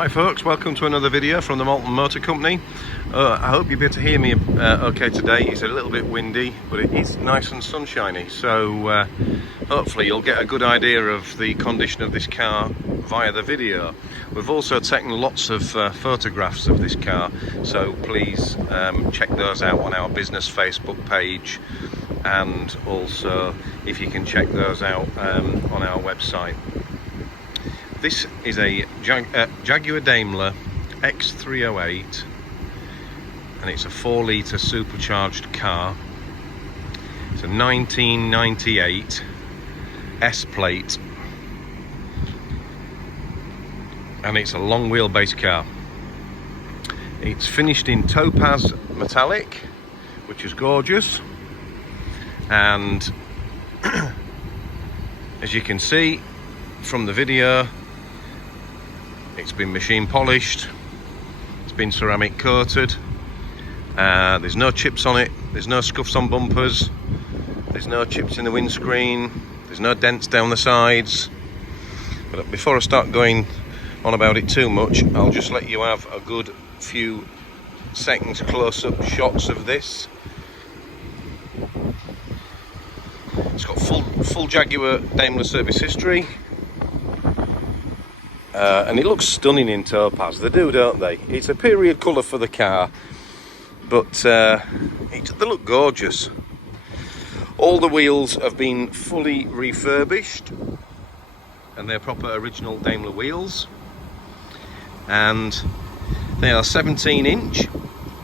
Hi folks, welcome to another video from the Malton Motor Company. I hope you'll be able to hear me okay today. It's a little bit windy, but it is nice and sunshiny, so hopefully you'll get a good idea of the condition of this car via the video. We've also taken lots of photographs of this car, so please check those out on our business Facebook page, and also if you can check those out on our website. This is a Jaguar Daimler X308, and it's a 4-litre supercharged car. It's a 1998 S-plate, and it's a long wheelbase car. It's finished in topaz metallic, which is gorgeous, and as you can see from the video, it's been machine polished, it's been ceramic coated, there's no chips on it, there's no scuffs on bumpers, there's no chips in the windscreen, there's no dents down the sides. But before I start going on about it too much, I'll just let you have a good few seconds close-up shots of this. It's got full Jaguar Daimler service history. And it looks stunning in topaz. They do, don't they? It's a period colour for the car, but they look gorgeous. All the wheels have been fully refurbished, and they're proper original Daimler wheels, and they are 17-inch,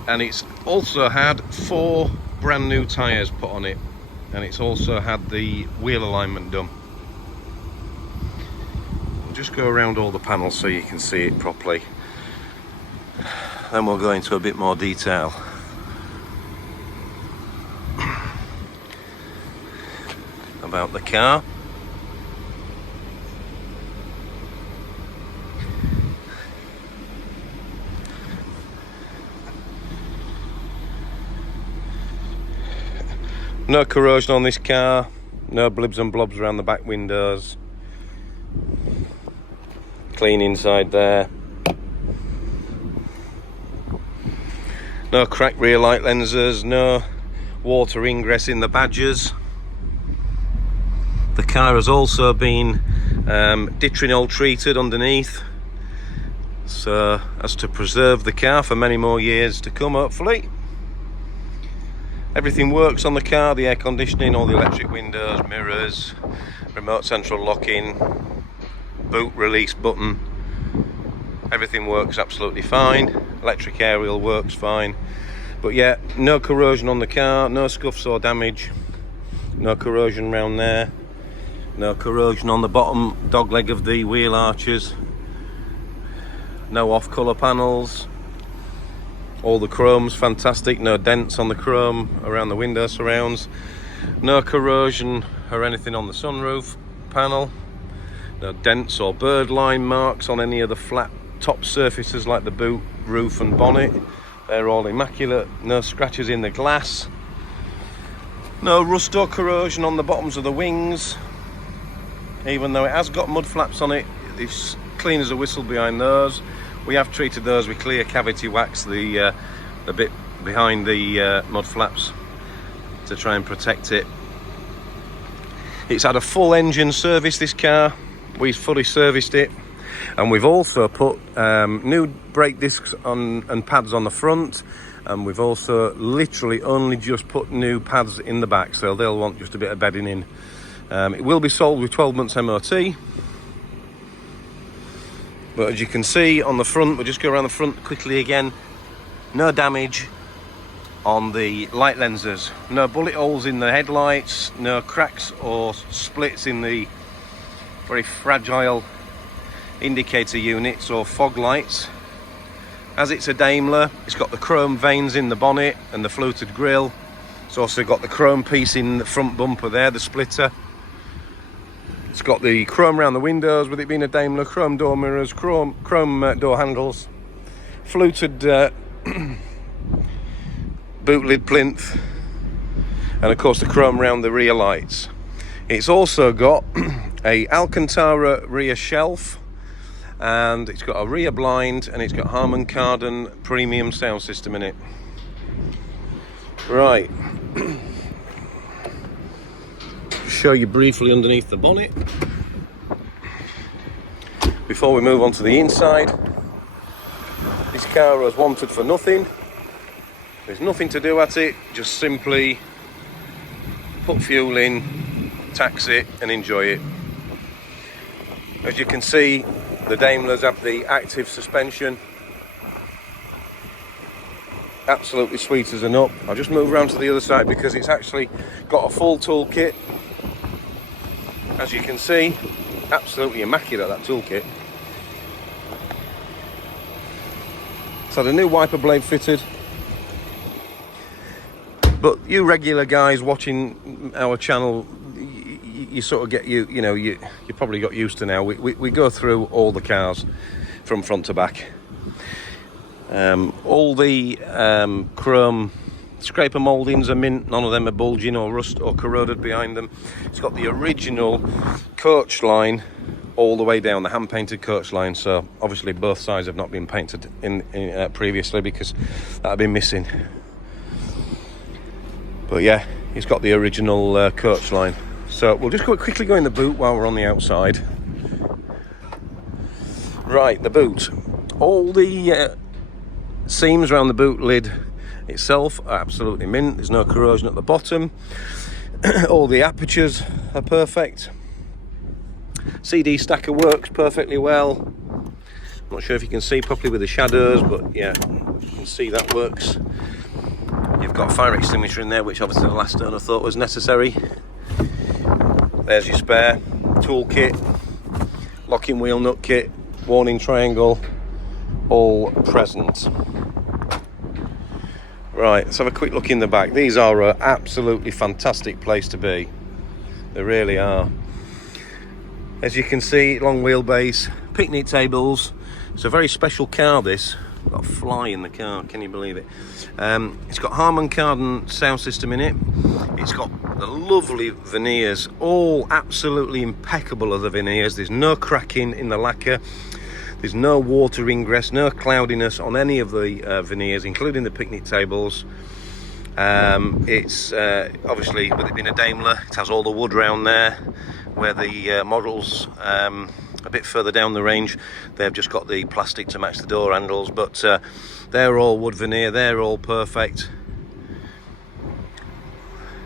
and it's also had 4 brand new tyres put on it, and it's also had the wheel alignment done. Just go around all the panels so you can see it properly, then we'll go into a bit more detail. About the car. No corrosion on this car, no blibs and blobs around the back windows. Clean inside there. No cracked rear light lenses, no water ingress in the badges. The car has also been ditrinol treated underneath, so as to preserve the car for many more years to come, hopefully. Everything works on the car, the air conditioning, all the electric windows, mirrors, remote central locking, boot release button, everything works absolutely fine. Electric aerial works fine, but yeah, no corrosion on the car, no scuffs or damage, no corrosion around there, no corrosion on the bottom dog leg of the wheel arches, no off colour panels, all the chrome's fantastic, no dents on the chrome around the window surrounds, no corrosion or anything on the sunroof panel. No dents or bird line marks on any of the flat top surfaces like the boot, roof and bonnet. They're all immaculate. No scratches in the glass. No rust or corrosion on the bottoms of the wings. Even though it has got mud flaps on it, it's clean as a whistle behind those. We have treated those with clear cavity wax, the bit behind the mud flaps, to try and protect it. It's had a full engine service, this car. We've fully serviced it, and we've also put new brake discs on and pads on the front, and we've also literally only just put new pads in the back, so they'll want just a bit of bedding in. It will be sold with 12 months MOT, but as you can see on the front, we'll just go around the front quickly again. No damage on the light lenses, no bullet holes in the headlights, no cracks or splits in the very fragile indicator units or fog lights. As it's a Daimler, it's got the chrome veins in the bonnet and the fluted grille. It's also got the chrome piece in the front bumper there, the splitter. It's got the chrome around the windows, with it being a Daimler, chrome door mirrors, chrome door handles, fluted boot lid plinth, and of course the chrome around the rear lights. It's also got a Alcantara rear shelf and it's got a rear blind, and it's got Harman Kardon premium sound system in it. Right, show you briefly underneath the bonnet before we move on to the inside. This car was wanted for nothing. There's nothing to do at it, just simply put fuel in, tax it and enjoy it. As you can see, the Daimlers have the active suspension. Absolutely sweet as a nut. I'll just move around to the other side because it's actually got a full toolkit. As you can see, absolutely immaculate, that toolkit. So the new wiper blade fitted. But you regular guys watching our channel, you sort of get, you probably got used to now. We go through all the cars from front to back. All the chrome scraper mouldings are mint, none of them are bulging or rust or corroded behind them. It's got the original coach line all the way down, the hand painted coach line, so obviously both sides have not been painted in previously because that had been missing. But yeah, it's got the original coach line. So we'll just quickly go in the boot while we're on the outside. Right, the boot. All the seams around the boot lid itself are absolutely mint. There's no corrosion at the bottom. All the apertures are perfect. CD stacker works perfectly well. I'm not sure if you can see properly with the shadows, but yeah, you can see that works. You've got a fire extinguisher in there, which obviously the last owner thought was necessary. There's your spare toolkit, locking wheel nut kit, warning triangle, all present. Right, let's have a quick look in the back. These are an absolutely fantastic place to be. They really are. As you can see, long wheelbase, picnic tables. It's a very special car, this. Got a fly in the car, can you believe it? It's got Harman Kardon sound system in it. It's got the lovely veneers, all absolutely impeccable are the veneers. There's no cracking in the lacquer. There's no water ingress, no cloudiness on any of the veneers, including the picnic tables. It's obviously, with it being a Daimler, it has all the wood around there, where the models a bit further down the range, they've just got the plastic to match the door handles, but they're all wood veneer, they're all perfect.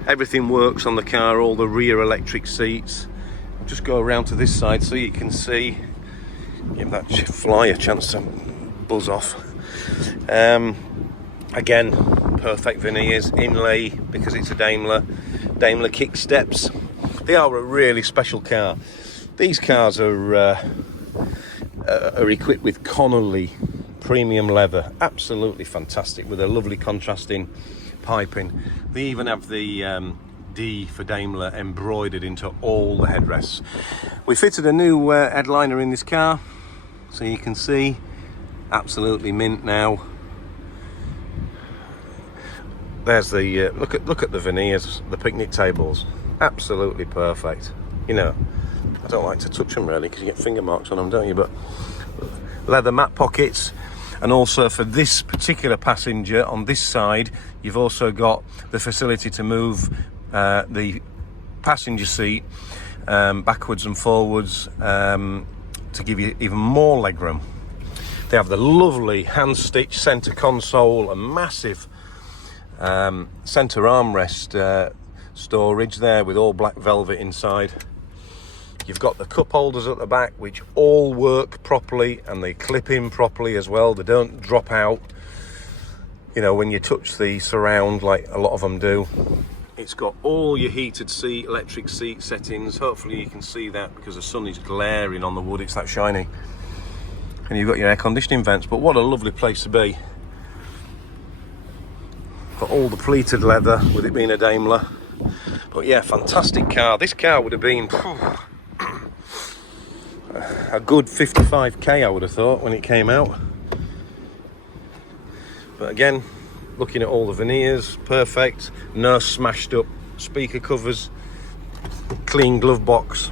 Everything works on the car, all the rear electric seats. Just go around to this side so you can see. Give that fly a chance to buzz off. Again, perfect veneers, inlay because it's a Daimler kick steps. They are a really special car. These cars are equipped with Connolly premium leather, absolutely fantastic, with a lovely contrasting piping. They even have the D for Daimler embroidered into all the headrests. We fitted a new headliner in this car, so you can see, absolutely mint now. There's the look at the veneers, the picnic tables, absolutely perfect. You know, I don't like to touch them really because you get finger marks on them, don't you? But leather mat pockets, and also for this particular passenger on this side, you've also got the facility to move the passenger seat backwards and forwards to give you even more legroom. They have the lovely hand-stitched centre console, a massive centre armrest storage there with all black velvet inside. You've got the cup holders at the back, which all work properly and they clip in properly as well. They don't drop out, you know, when you touch the surround like a lot of them do. It's got all your heated seat, electric seat settings. Hopefully you can see that because the sun is glaring on the wood, it's that shiny. And you've got your air conditioning vents, but what a lovely place to be. Got all the pleated leather with it being a Daimler. But yeah, fantastic car. This car would have been a good 55k, I would have thought, when it came out. But again, looking at all the veneers, perfect. No smashed up speaker covers, clean glove box.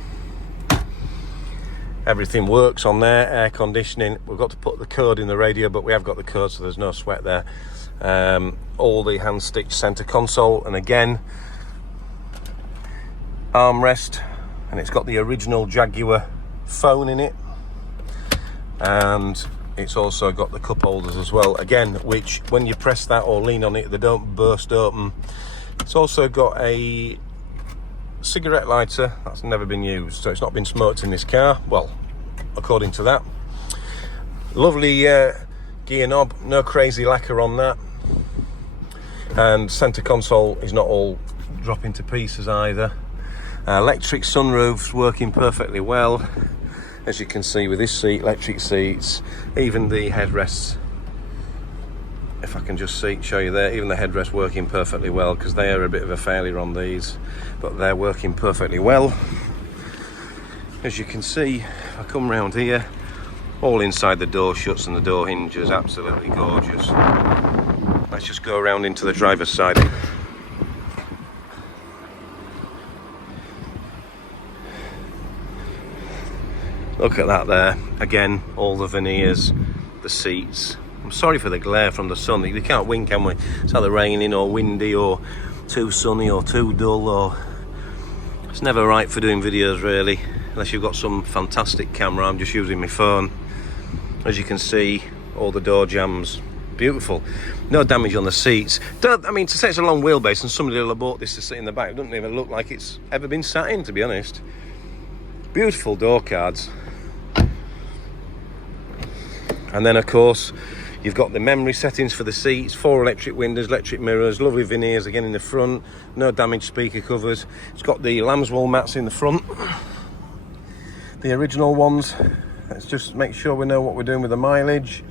Everything works on there. Air conditioning, we've got to put the code in the radio, but we have got the code, so there's no sweat there. All the hand stitched center console, and again, armrest, and it's got the original Jaguar phone in it, and it's also got the cup holders as well, again, which when you press that or lean on it, they don't burst open. It's also got a cigarette lighter that's never been used, so it's not been smoked in this car, well, according to that. Lovely gear knob, no crazy lacquer on that, and center console is not all dropping to pieces either. Electric sunroofs working perfectly well, as you can see with this seat, electric seats, even the headrests, if I can just show you there, even the headrests working perfectly well, because they are a bit of a failure on these, but they're working perfectly well. As you can see, if I come round here, all inside the door shuts and the door hinges, absolutely gorgeous. Let's just go around into the driver's side. Look at that there. Again, all the veneers, the seats. I'm sorry for the glare from the sun. We can't win, can we? It's either raining or windy or too sunny or too dull, or it's never right for doing videos really, unless you've got some fantastic camera. I'm just using my phone. As you can see, all the door jambs, beautiful. No damage on the seats. I mean, to say it's a long wheelbase and somebody will have bought this to sit in the back, it doesn't even look like it's ever been sat in, to be honest. Beautiful door cards. And then of course you've got the memory settings for the seats, 4 electric windows, electric mirrors, lovely veneers again in the front, no damaged speaker covers. It's got the lambswool mats in the front, the original ones. Let's just make sure we know what we're doing with the mileage.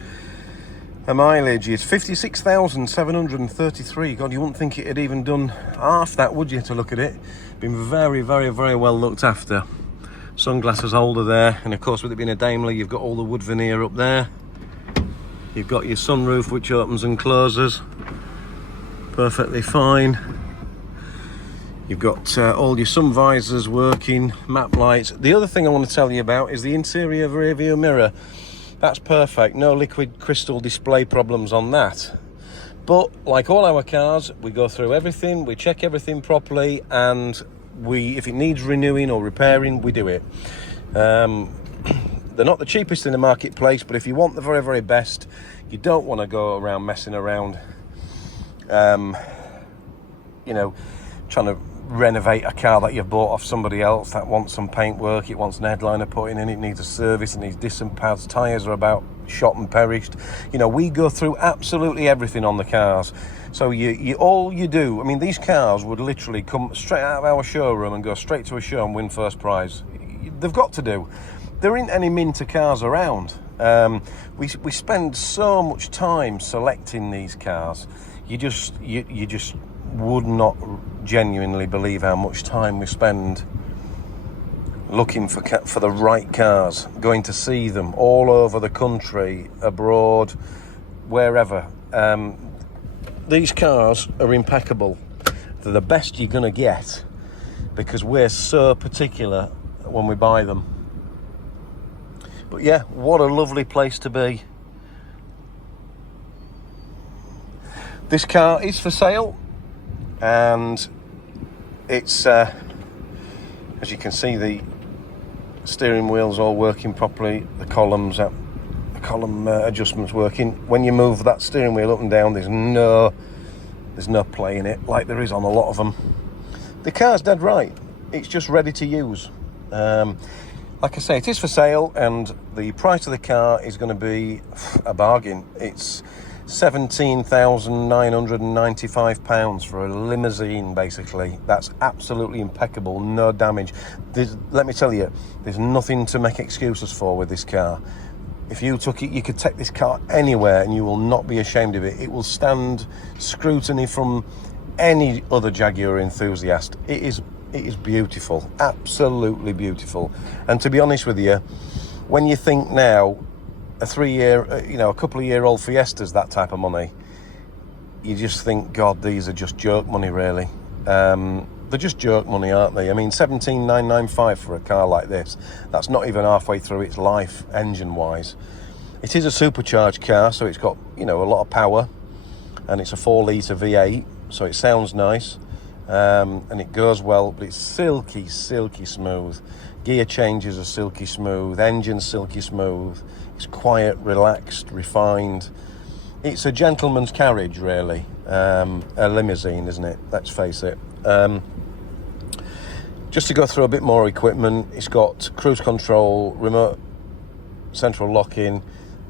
The mileage is 56,733. God, you wouldn't think it had even done half that, would you, to look at it? Been very, very, very well looked after. Sunglasses holder there, and of course with it being a Daimler, you've got all the wood veneer up there. You've got your sunroof which opens and closes perfectly fine. You've got all your sun visors working, map lights. The other thing I want to tell you about is the interior rear view mirror. That's perfect, no liquid crystal display problems on that. But like all our cars, we go through everything, we check everything properly, and if it needs renewing or repairing, we do it. They're not the cheapest in the marketplace, but if you want the very, very best, you don't want to go around messing around, you know, trying to renovate a car that you've bought off somebody else that wants some paint work, it wants an headliner put in, it needs a service, it needs disc and pads, tyres are about shot and perished. You know, we go through absolutely everything on the cars. So all you do, I mean, these cars would literally come straight out of our showroom and go straight to a show and win first prize. They've got to do. There ain't any minter cars around. We spend so much time selecting these cars. You just would not genuinely believe how much time we spend looking for the right cars, going to see them all over the country, abroad, wherever. These cars are impeccable. They're the best you're gonna get because we're so particular when we buy them. But yeah, what a lovely place to be. This car is for sale, and it's as you can see, the steering wheel's all working properly, the column adjustments working. When you move that steering wheel up and down, there's no play in it like there is on a lot of them. The car's dead right, it's just ready to use. Like I say, it is for sale, and the price of the car is going to be a bargain. It's £17,995 for a limousine, basically. That's absolutely impeccable, no damage. Let me tell you, there's nothing to make excuses for with this car. If you took it, you could take this car anywhere and you will not be ashamed of it. It will stand scrutiny from any other Jaguar enthusiast. It is beautiful, absolutely beautiful. And to be honest with you, when you think now, a couple of year old Fiesta's that type of money, you just think, God, these are just joke money, really. they're just jerk money, aren't they? I mean, 17,995 for a car like this. That's not even halfway through its life engine-wise. It is a supercharged car, so it's got, you know, a lot of power, and it's a 4-litre V8, so it sounds nice, and it goes well, but it's silky smooth. Gear changes are silky smooth, engine silky smooth. It's quiet, relaxed, refined. It's a gentleman's carriage, really. A limousine, isn't it? Let's face it. Just to go through a bit more equipment, it's got cruise control, remote central locking.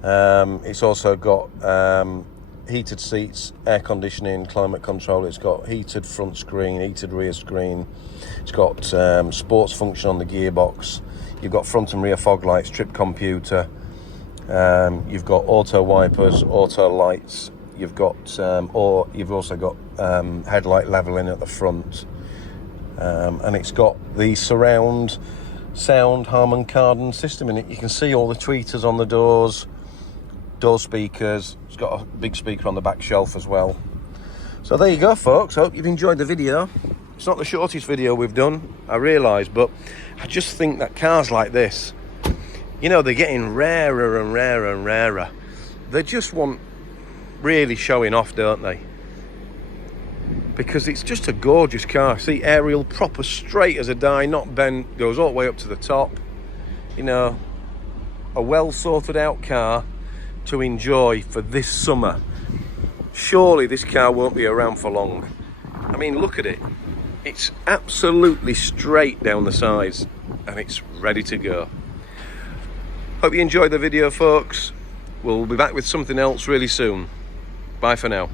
It's also got heated seats, air conditioning, climate control. It's got heated front screen, heated rear screen. It's got sports function on the gearbox. You've got front and rear fog lights, trip computer. You've got auto wipers, auto lights. You've also got headlight leveling at the front, and it's got the surround sound Harman Kardon system in it. You can see all the tweeters on the doors, door speakers. It's got a big speaker on the back shelf as well. So there you go, folks. Hope you've enjoyed the video. It's not the shortest video we've done, I realise, but I just think that cars like this, you know, they're getting rarer and rarer and rarer. They just want really showing off, don't they? Because it's just a gorgeous car. See, aerial, proper straight as a die, not bent, goes all the way up to the top. You know, a well sorted out car to enjoy for this summer. Surely this car won't be around for long. I mean, look at it. It's absolutely straight down the sides, and it's ready to go. Hope you enjoyed the video, folks. We'll be back with something else really soon. Bye for now.